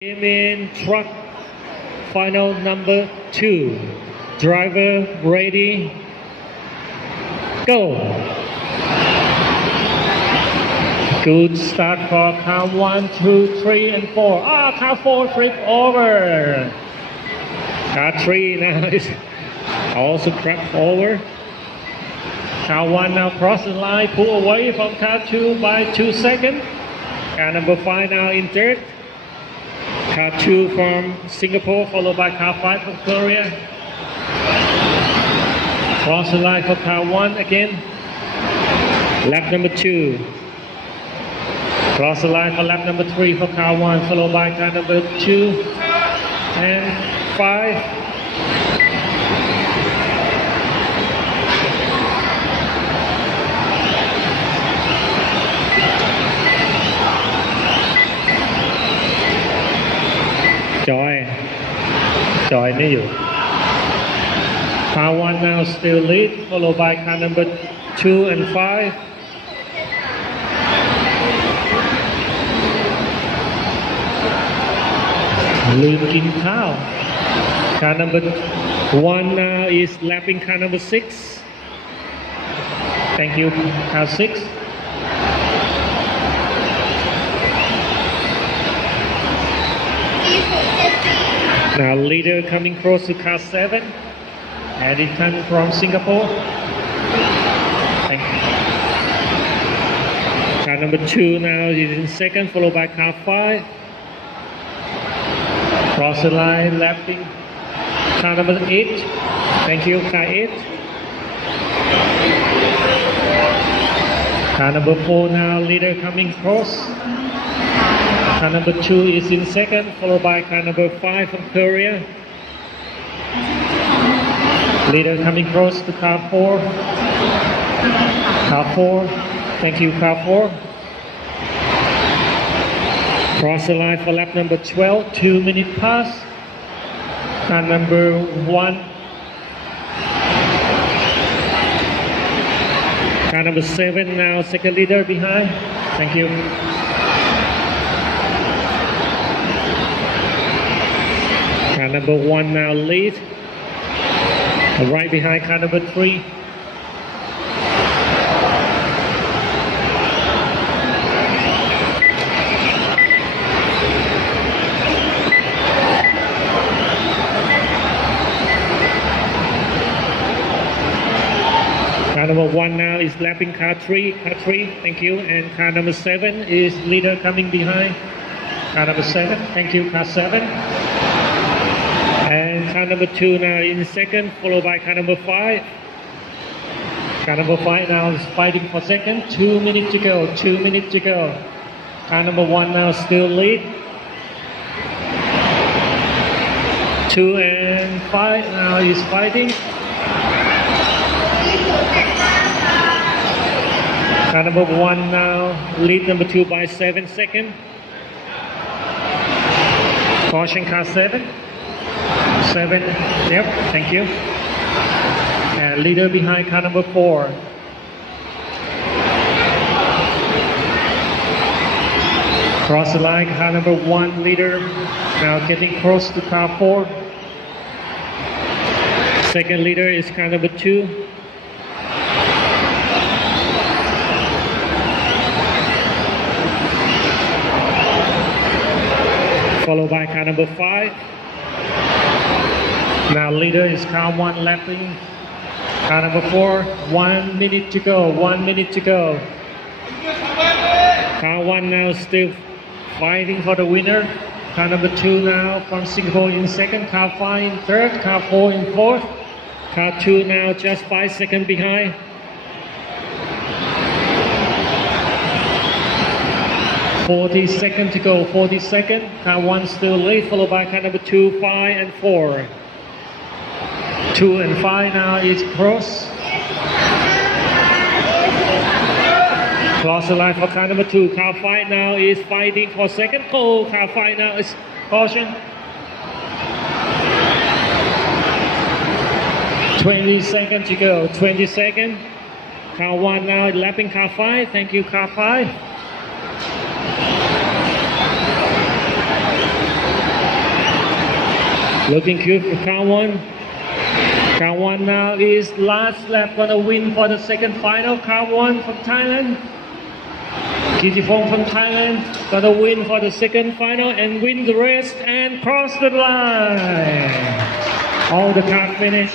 TAC2018 Truck, final number 2. Driver ready, go. Good start for car 1, 2, 3, and 4. Car 4 flip over. Car 3 now is also crap over. Car 1 now cross the line, pull away from car 2 by 2 seconds. Car number 5 now in third. Car 2 from Singapore, followed by car 5 from Korea. Cross the line for car 1 again. Lap number 2. Cross the line for lap number 3 for car 1, followed by car number 2 and 5. Joy ไม่อยู่ Car 1 now still lead, followed by car number 2 and 5.ลืมกินข้าว Car number 1 now is lapping car number 6. Thank you, car 6. Now leader coming close to car 7, and it comes from Singapore. Thank you. Car number 2 now is in second, followed by car 5. Cross the line, lapping car number 8. Thank you, car 8. Car number 4 now, leader coming close. Car number 2 is in second, followed by car number 5 from Korea. Leader coming close to car 4. Car 4, thank you, car 4. Cross the line for lap number 12, 2 minute pass. Car number 1. Car number 7 now, second leader behind. Thank you. Car number 1 now lead, right behind car number 3. Car number 1 now is lapping car 3, thank you, and car number 7 is leader coming behind. Car number 7, thank you, car 7. And car number 2 now in second, followed by car number 5. Car number 5 now is fighting for second. 2 minutes to go, 2 minutes to go. Car number 1 now still lead. 2 and 5 now is fighting. Car number 1 now lead number 2 by 7 seconds. Caution car 7. 7, yep, thank you. And leader behind car number 4. Cross the line, car number 1 leader now getting close to car 4. Second leader is car number 2. Followed by car number 5. Now leader is car 1 lapping car number 4. 1 minute to go, 1 minute to go. Car 1 now still fighting for the winner. Car number 2 now from Singapore in second. Car 5 in third. Car 4 in fourth. Car 2 now just 5 seconds behind. "40 seconds to go, 40 seconds. Car 1 still late, followed by car number 2, 5 and 4. 2 and 5 now is cross. Cross the line for car number 2. Car 5 now is fighting for second. Oh, car 5 now is caution. 20 seconds to go, 20 seconds. Car 1 now lapping car 5. Thank you, car 5. Looking good for car one. Car one now is last lap, gonna win for the second final. Car one from Thailand. Kittifong from Thailand gonna win for the second final and win the race and cross the line. All the car finish.